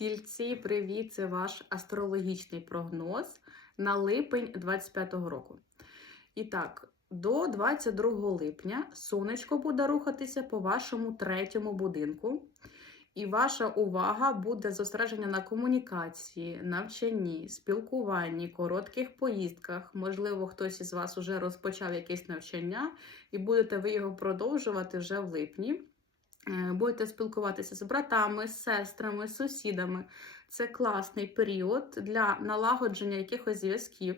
Тільці, привіт! Це ваш астрологічний прогноз на липень 25-го року. І так, до 22 липня сонечко буде рухатися по вашому третьому будинку. І ваша увага буде зосереджена на комунікації, навчанні, спілкуванні, коротких поїздках. Можливо, хтось із вас вже розпочав якесь навчання, і будете ви його продовжувати вже в липні. Е, Будете спілкуватися з братами, з сестрами, з сусідами. Це класний період для налагодження якихось зв'язків,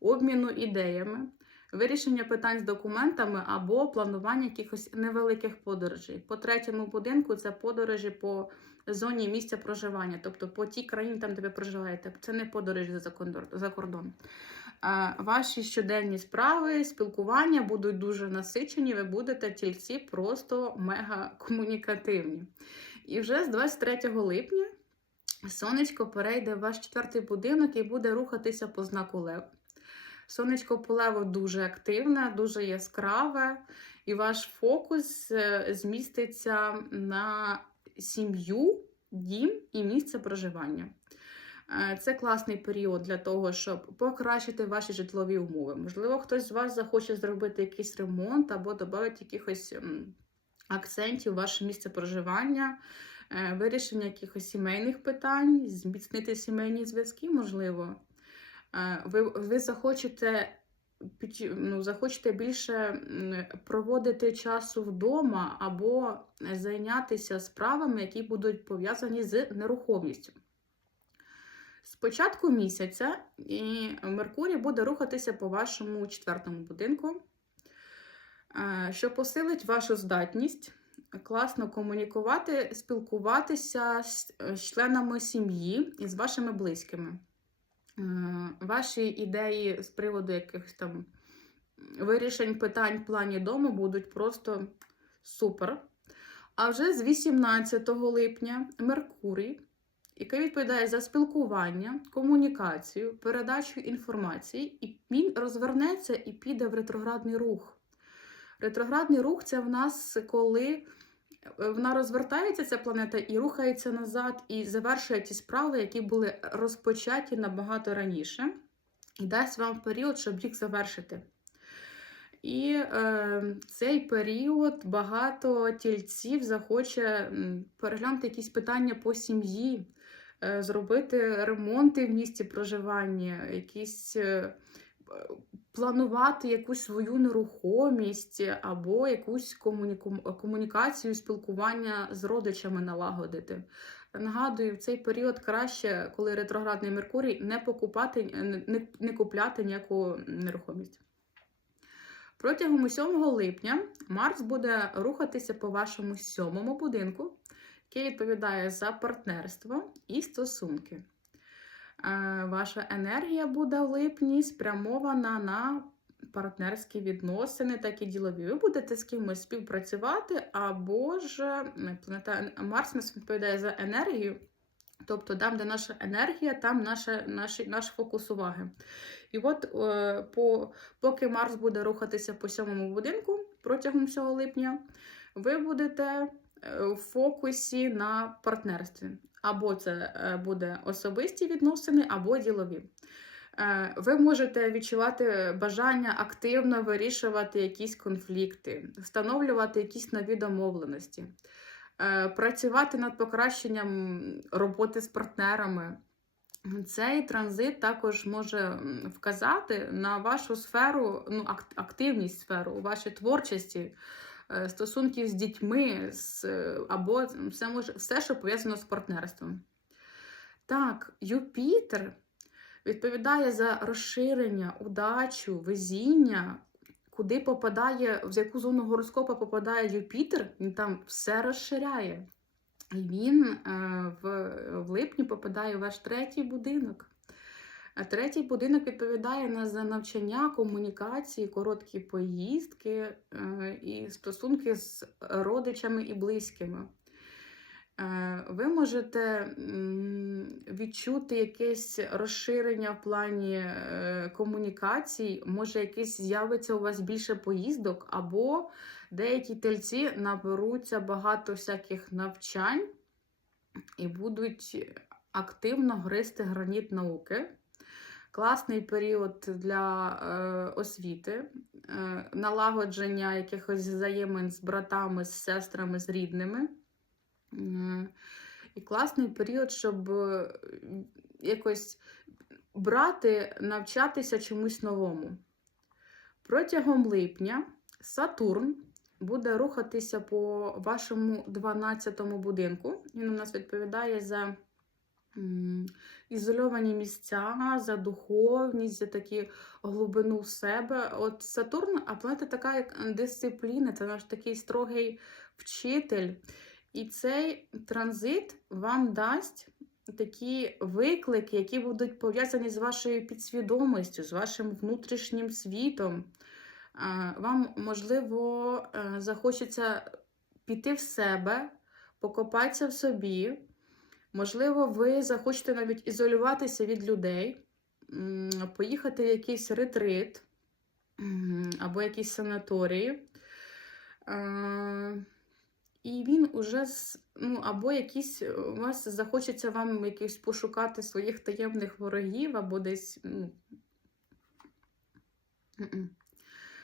обміну ідеями, вирішення питань з документами або планування якихось невеликих подорожей. По третьому будинку це подорожі по зоні місця проживання, тобто по тій країні, там, де ви проживаєте. Це не подорожі за кордон- Ваші щоденні справи, спілкування будуть дуже насичені, ви будете тільці просто мега комунікативні. І вже з 23 липня сонечко перейде в ваш четвертий будинок і буде рухатися по знаку Лев. Сонечко по леву дуже активне, дуже яскраве, і ваш фокус е, зміститься на сім'ю, дім і місце проживання. Е, Це класний період для того, щоб покращити ваші житлові умови. Можливо, хтось з вас захоче зробити якийсь ремонт або додати якихось акцентів ваше місце проживання, е, вирішення якихось сімейних питань, зміцнити сімейні зв'язки, можливо. Е, Ви, ви захочете, ну, захочете більше проводити часу вдома або зайнятися справами, які будуть пов'язані з нерухомістю. З початку місяця і Меркурій буде рухатися по вашому четвертому будинку, е, що посилить вашу здатність класно комунікувати, спілкуватися з е, членами сім'ї і з вашими близькими. Е, Ваші ідеї з приводу якихось там вирішень питань в плані дому будуть просто супер. А вже з 18 липня Меркурій який відповідає за спілкування, комунікацію, передачу інформації, і він розвернеться і піде в ретроградний рух. Ретроградний рух це в нас коли е, вона розвертається, ця планета, і рухається назад, і завершує ті справи, які були розпочаті набагато раніше, і дасть вам період, щоб їх завершити. І е, цей період багато тільців захоче переглянути якісь питання по сім'ї, зробити ремонти в місті проживання, якісь е, планувати якусь свою нерухомість або якусь комуніку- комунікацію, спілкування з родичами налагодити. Нагадую, в цей період краще, коли ретроградний Меркурій, не покупати, не, не купляти ніяку нерухомість. Протягом 7 липня Марс буде рухатися по вашому сьомому будинку, який відповідає за партнерство і стосунки. Е, Ваша енергія буде в липні спрямована на партнерські відносини, так і ділові. Ви будете з кимось співпрацювати, або ж планета Марс нас відповідає за енергію. Тобто, там, де наша енергія, там наша, наш, наш фокус уваги. І от е, по, поки Марс буде рухатися по сьомому будинку протягом всього липня, ви будете в фокусі на партнерстві. Або це е, буде особисті відносини, або ділові. Е, Ви можете відчувати бажання активно вирішувати якісь конфлікти, встановлювати якісь нові домовленості, е, працювати над покращенням роботи з партнерами. Цей транзит також може вказати на вашу сферу, ну, активність сферу, у вашій творчості, стосунків з дітьми, з, е, або все, може, все, що пов'язано з партнерством. Так, Юпітер відповідає за розширення, удачу, везіння, куди попадає, в яку зону гороскопа попадає Юпітер, він там все розширяє. І він е, в, в липні попадає у ваш третій будинок. Третій будинок відповідає на за навчання, комунікації, короткі поїздки е, і стосунки з родичами і близькими. Е, Ви можете відчути якесь розширення в плані е, комунікацій, може, якесь з'явиться у вас більше поїздок, або деякі тельці наберуться багато всяких навчань і будуть активно гристи граніт науки. Класний період для е, освіти, е, налагодження якихось взаємин з братами, з сестрами, з рідними. М, І класний період, щоб е, якось брати, навчатися чомусь новому. Протягом липня Сатурн буде рухатися по вашому 12-му будинку. Він у нас відповідає за ізольовані місця, за духовність, за такі глибину себе. От Сатурн, а планета така, як дисципліна, це наш такий строгий вчитель. І цей транзит вам дасть такі виклики, які будуть пов'язані з вашою підсвідомістю, з вашим внутрішнім світом. Вам, можливо, е, захочеться піти в себе, покопатися в собі. Можливо, ви захочете навіть ізолюватися від людей, поїхати в якийсь ретрит або якісь санаторії. І він уже ну, або якісь е, у вас захочеться вам якісь пошукати своїх таємних ворогів, або десь. Ну,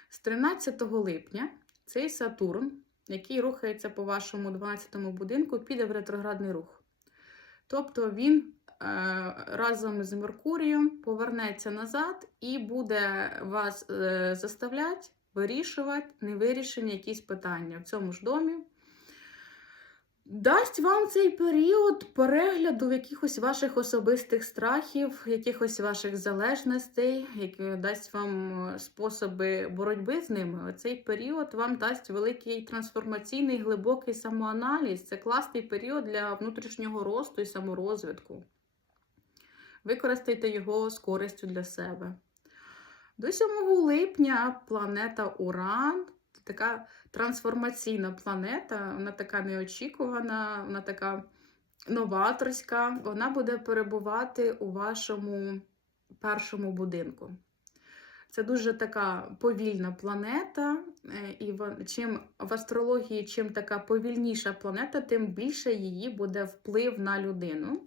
з 13 липня цей Сатурн, який рухається по вашому 12 будинку, піде в ретроградний рух. Тобто він е, разом з Меркурієм повернеться назад і буде вас е, заставляти вирішувати невирішені якісь питання в цьому ж домі. Дасть вам цей період перегляду якихось ваших особистих страхів, якихось ваших залежностей, які дасть вам е, способи боротьби з ними. Цей період вам дасть великий трансформаційний глибокий самоаналіз. Це класний період для внутрішнього росту і саморозвитку. Використайте його з користю для себе. До 7 липня планета Уран така трансформаційна планета, вона така неочікувана, вона така новаторська. Вона буде перебувати у вашому першому будинку. Це дуже така повільна планета, е, і чим в астрології, чим така повільніша планета, тим більше її буде вплив на людину.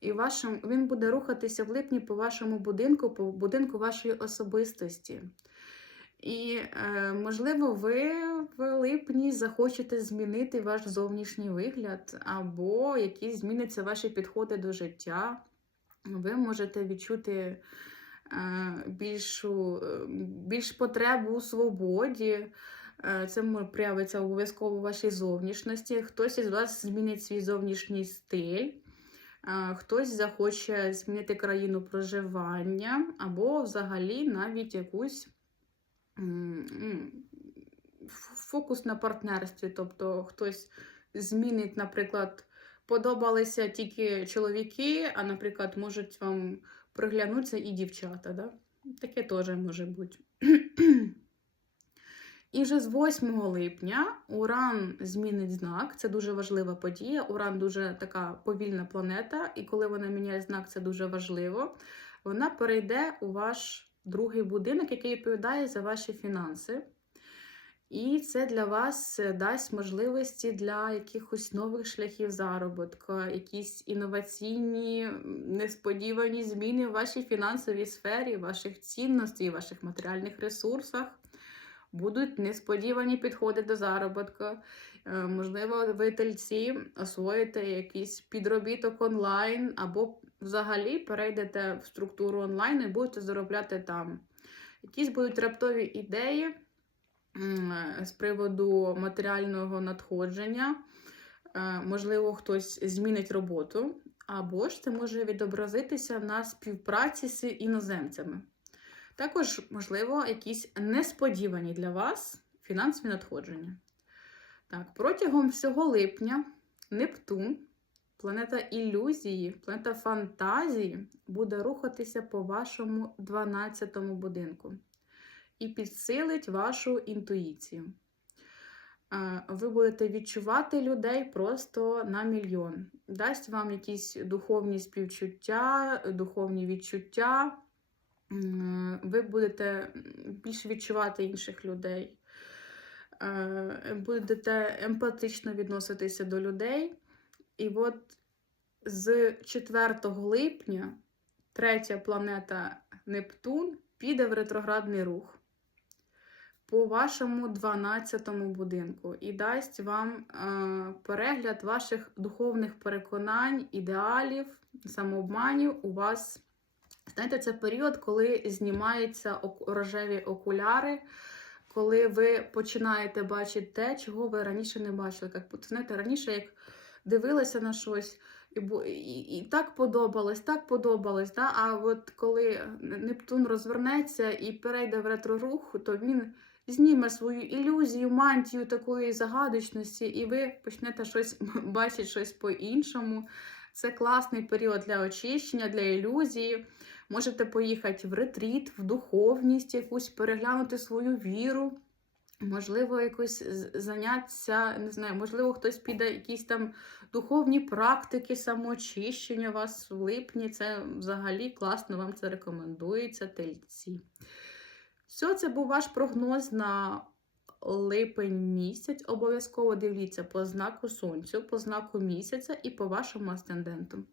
І вашим, він буде рухатися в липні по вашому будинку, по будинку вашої особистості. І, е, можливо, ви в липні захочете змінити ваш зовнішній вигляд, або якісь зміняться ваші підходи до життя. Ви можете відчути е, більшу, е, більш потребу у свободі. Це проявиться обов'язково у вашій зовнішності. Хтось із вас змінить свій зовнішній стиль. Хтось захоче змінити країну проживання, або взагалі навіть якусь фокус на партнерстві. Тобто хтось змінить, наприклад, подобалися тільки чоловіки, а, наприклад, можуть вам приглянутися і дівчата. Да? Таке теж може бути. І вже з 8 липня Уран змінить знак. Це дуже важлива подія. Уран дуже така повільна планета, і коли вона міняє знак, це дуже важливо. Вона перейде у ваш другий будинок, який відповідає за ваші фінанси. І це для вас е, дасть можливості для якихось нових шляхів заробітку, якісь інноваційні, несподівані зміни в вашій фінансовій сфері, ваших цінностей, ваших матеріальних ресурсах. Будуть несподівані підходи до заробітку. Е, Можливо, ви тельці освоїте якийсь підробіток онлайн, або взагалі перейдете в структуру онлайн і будете заробляти там. Якісь будуть раптові ідеї з приводу матеріального надходження. Е, Можливо, хтось змінить роботу, або ж це може відобразитися на співпраці з іноземцями. Також, можливо, якісь несподівані для вас фінансові надходження. Так, протягом всього липня Нептун, планета ілюзії, планета фантазії, буде рухатися по вашому 12 будинку і підсилить вашу інтуїцію. Ви будете відчувати людей просто на мільйон. Дасть вам якісь духовні співчуття, духовні відчуття. Ви будете більше відчувати інших людей. Будете емпатично відноситися до людей. І от з 4 липня третя планета Нептун піде в ретроградний рух по вашому 12 будинку і дасть вам е, перегляд ваших духовних переконань, ідеалів, самообманів. У вас, знаєте, це період, коли знімаються рожеві окуляри, коли ви починаєте бачити те, чого ви раніше не бачили. Як, знаєте, раніше, як дивилися на щось. І, і, і так подобалось, так подобалось. Да? А от коли Нептун розвернеться і перейде в ретрорух, то він зніме свою ілюзію, мантію такої загадочності, і ви почнете щось бачити щось по-іншому. Це класний період для очищення, для ілюзії. Можете поїхати в ретріт, в духовність, якусь переглянути свою віру. Можливо, якось заняття, не знаю, можливо, хтось піде якісь там духовні практики, самоочищення у вас в липні. Це взагалі класно, вам це рекомендується, тельці. Все, це був ваш прогноз на липень місяць. Обов'язково дивіться по знаку сонцю, по знаку місяця і по вашому асценденту.